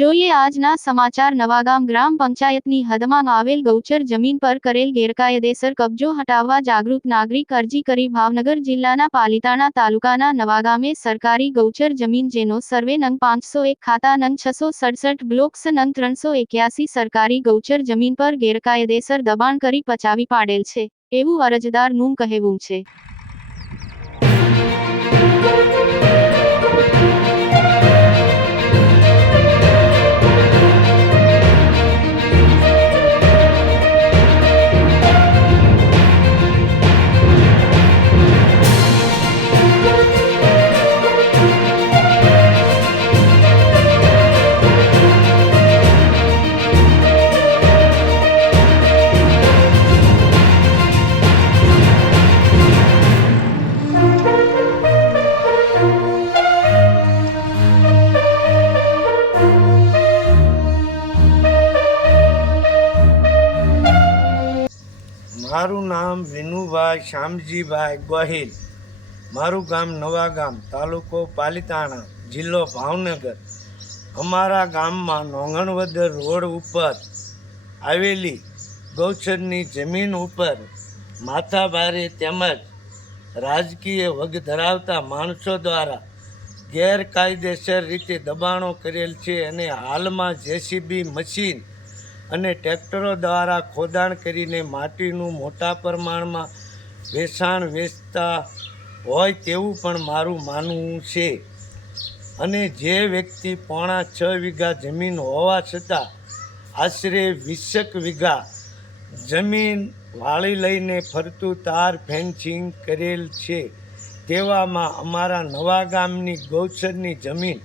જોઈએ આજના સમાચાર નવાગામ ગ્રામ પંચાયતની હદમાં આવેલ ગૌચર જમીન પર કરેલ ગેરકાયદેસર કબજો હટાવવા જાગૃત નાગરિક અરજી કરી ભાવનગર જિલ્લાના પાલિતાણા તાલુકાના નવાગામે સરકારી ગૌચર જમીન જેનો સર્વે નંગ પાંચસો એક ખાતા નંગ છસો સડસઠ બ્લોક્સ નંગ ત્રણસો એક્યાસી સરકારી ગૌચર જમીન પર ગેરકાયદેસર દબાણ કરી પચાવી પાડેલ છે, એવું અરજદારનું કહેવું છે. મારું નામ વિનુભાઈ શ્યામજીભાઈ ગોહિલ. મારું ગામ નવા ગામ, તાલુકો પાલિતાણા, જિલ્લો ભાવનગર. અમારા ગામમાં નોંગણવદર રોડ ઉપર આવેલી ગૌચરની જમીન ઉપર માથાભારે તેમજ રાજકીય વગ ધરાવતા માણસો દ્વારા ગેરકાયદેસર રીતે દબાણો કરેલ છે અને હાલમાં જેસીબી મશીન અને ટ્રેક્ટરો દ્વારા ખોદાણ કરીને માટીનું મોટા પ્રમાણમાં વેચાણ વેચતા હોય તેવું પણ મારું માનવું છે. અને જે વ્યક્તિ પોણા છ વીઘા જમીન હોવા છતાં આશરે વીસેક વીઘા જમીન વાળી લઈને ફરતું તાર ફેન્સિંગ કરેલ છે, તેવામાં અમારા નવા ગામની ગૌચરની જમીન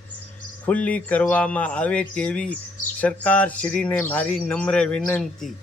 ખુલ્લી કરવામાં આવે તેવી સરકારશ્રીને મારી નમ્ર વિનંતી.